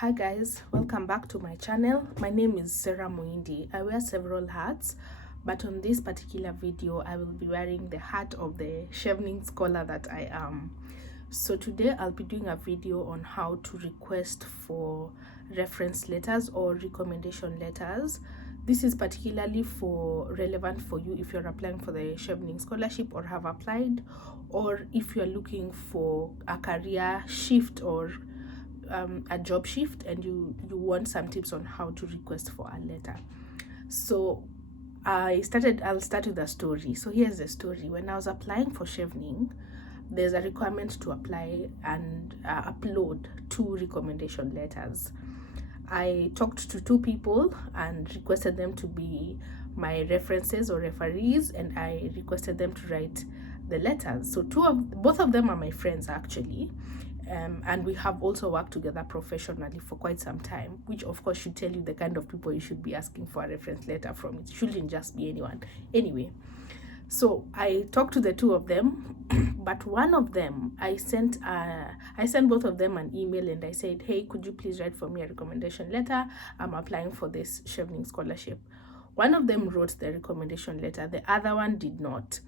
Hi guys, welcome back to my channel. My name is Serah Muindi. I wear several hats, but on this particular video I will be wearing the hat of the Chevening scholar that I am. So today I'll be doing a video on how to request for reference letters or recommendation letters. This is particularly relevant for you if you're applying for the Chevening scholarship or have applied, or if you're looking for a career shift or a job shift and you want some tips on how to request for a letter. So I'll start with a story. So here's the story. When I was applying for Chevening, there's a requirement to apply and upload 2 recommendation letters. I talked to 2 people and requested them to be my references or referees, and I requested them to write the letters. So both of them are my friends actually, and we have also worked together professionally for quite some time, which of course should tell you the kind of people you should be asking for a reference letter from. It shouldn't just be anyone. Anyway, so I talked to the 2 of them, but one of them I sent both of them an email and I said, hey, could you please write for me a recommendation letter? I'm applying for this Chevening scholarship. One of them wrote the recommendation letter, the other one did not,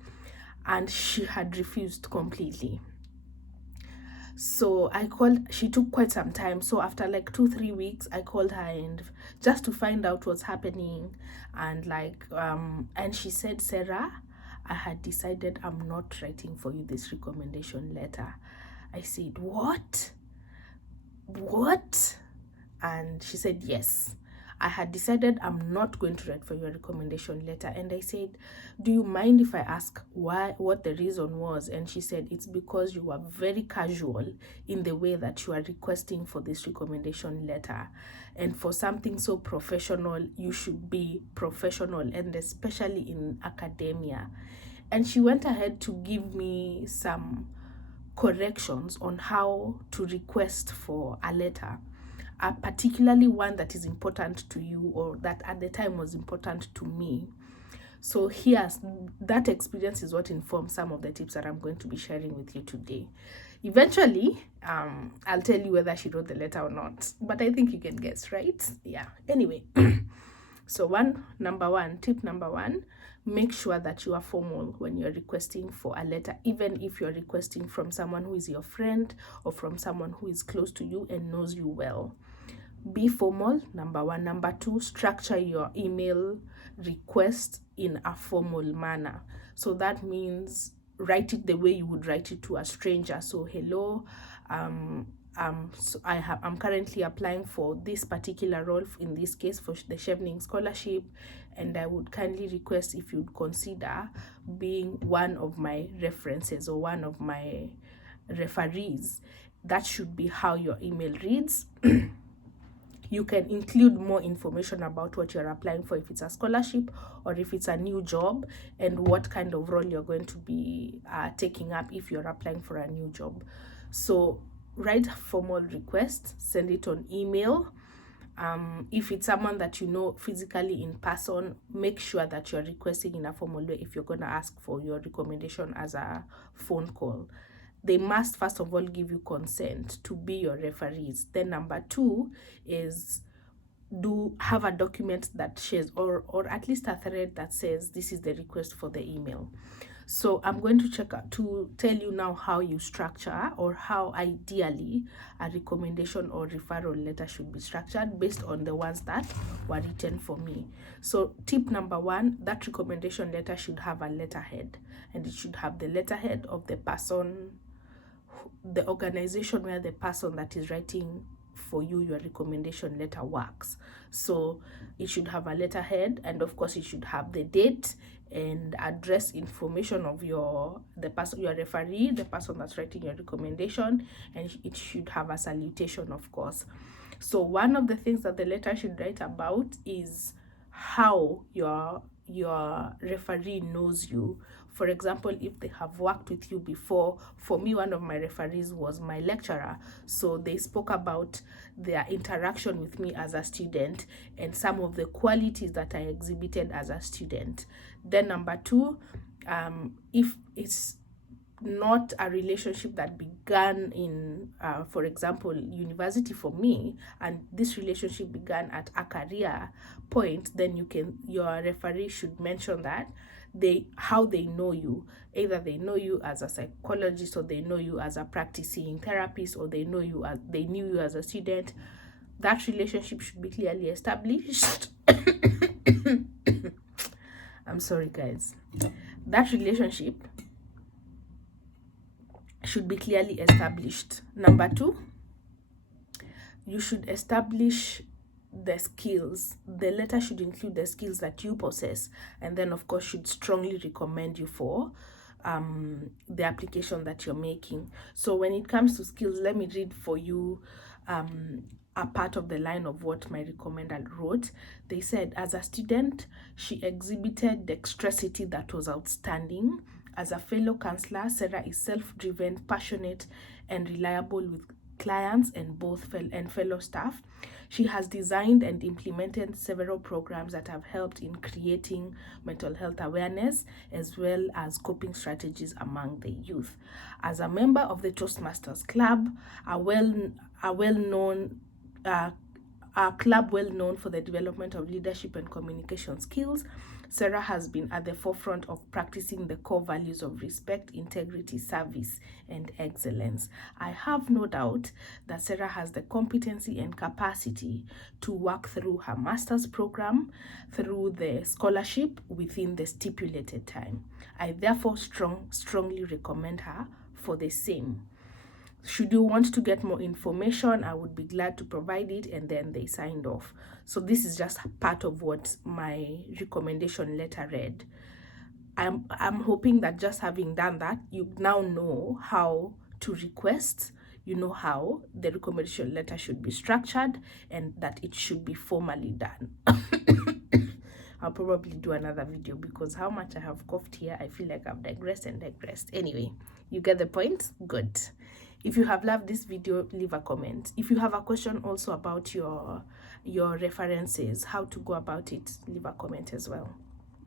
and she had refused completely. So I called. She took quite some time, so after like 2-3 weeks I called her and just to find out what's happening, and and she said, Serah, I had decided I'm not writing for you this recommendation letter. I said, what? And she said, yes, I had decided I'm not going to write for your recommendation letter. And I said, do you mind if I ask what the reason was? And she said, it's because you are very casual in the way that you are requesting for this recommendation letter. And for something so professional, you should be professional, and especially in academia. And she went ahead to give me some corrections on how to request for a letter, particularly one that is important to you or that at the time was important to me. So that experience is what informs some of the tips that I'm going to be sharing with you today. Eventually, I'll tell you whether she wrote the letter or not, but I think you can guess, right? Yeah. Anyway, so tip number one, make sure that you are formal when you're requesting for a letter, even if you're requesting from someone who is your friend or from someone who is close to you and knows you well. Be formal, number one. Number two, structure your email request in a formal manner. So that means write it the way you would write it to a stranger. So hello, so I'm currently applying for this particular role, in this case for the Chevening scholarship, and I would kindly request if you'd consider being one of my references or one of my referees. That should be how your email reads. You can include more information about what you're applying for, if it's a scholarship or if it's a new job, and what kind of role you're going to be taking up if you're applying for a new job. So write formal request, send it on email. If it's someone that you know physically in person, make sure that you're requesting in a formal way if you're going to ask for your recommendation as a phone call. They must first of all give you consent to be your referees. Then number two is have a document that shares or at least a thread that says this is the request for the email. So I'm going to tell you now how you structure, or how ideally a recommendation or referral letter should be structured based on the ones that were written for me. So tip number one, that recommendation letter should have a letterhead, and it should have the letterhead of the person, the organization where the person that is writing for you your recommendation letter works. So it should have a letterhead, and of course it should have the date and address information of your referee, the person that's writing your recommendation, and it should have a salutation, of course. So one of the things that the letter should write about is how your referee knows you. For example, if they have worked with you before. For me, one of my referees was my lecturer, so they spoke about their interaction with me as a student and some of the qualities that I exhibited as a student. Then number two, if it's not a relationship that began in, for example, university for me, and this relationship began at a career point, then your referee should mention that how they know you. Either they know you as a psychologist, or they know you as a practicing therapist, or they knew you as a student. That relationship should be clearly established. I'm sorry, guys. That relationship should be clearly established. Number 2, you should establish the skills. The letter should include the skills that you possess, and then of course should strongly recommend you for the application that you're making. So when it comes to skills, let me read for you a part of the line of what my recommender wrote. They said, as a student, she exhibited dexterity that was outstanding. As a fellow counselor, Serah is self-driven, passionate, and reliable with clients and fellow staff. She has designed and implemented several programs that have helped in creating mental health awareness as well as coping strategies among the youth. As a member of the Toastmasters Club, a club well known for the development of leadership and communication skills, Serah has been at the forefront of practicing the core values of respect, integrity, service, and excellence. I have no doubt that Serah has the competency and capacity to work through her master's program, through the scholarship within the stipulated time. I therefore strongly recommend her for the same. Should you want to get more information, I would be glad to provide it. And then they signed off. So this is just part of what my recommendation letter read. I'm hoping that just having done that, you now know how to request, you know how the recommendation letter should be structured, and that it should be formally done. I'll probably do another video, because how much I have coughed here, I feel like I've digressed. Anyway, you get the point? Good. If you have loved this video, leave a comment. If you have a question also about your references, how to go about it, leave a comment as well.